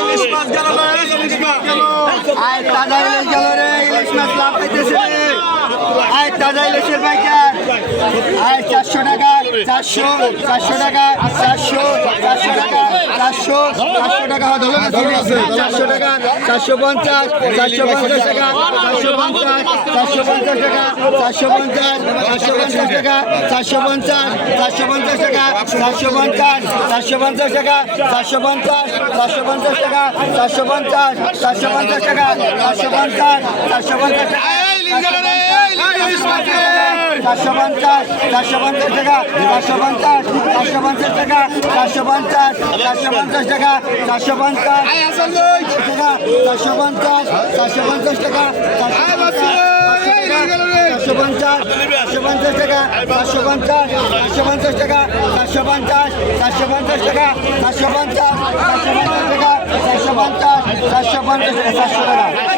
ইলিশ মাছ গেল না, ইলিশ মাছ গেল। আয় তাজা ইলিশ গেল রে, ইলিশ মাছ লাভ পাইতেছে রে। আয় তাজা ইলিশের পাইকার। আয় 400 টাকা, 400 টাকা, 400 টাকা, 400 টাকা হলো না, 400 টাকা, 450, 450 টাকা, 450, 450 টাকা, 450, 450 টাকা, 450, 450 টাকা, 450, 450 টাকা, 450, 450 টাকা, 450, 450 টাকা, 450, 450 টাকা, 450, 450 টাকা, 450, 450 টাকা, 450, 450 টাকা, 450 টাকা, 450, 450 টাকা, 450, 450 টাকা, 450, 450 টাকা, 450, 450 টাকা, 450, 450 টাকা, 450, 450 টাকা, 400 টাকা।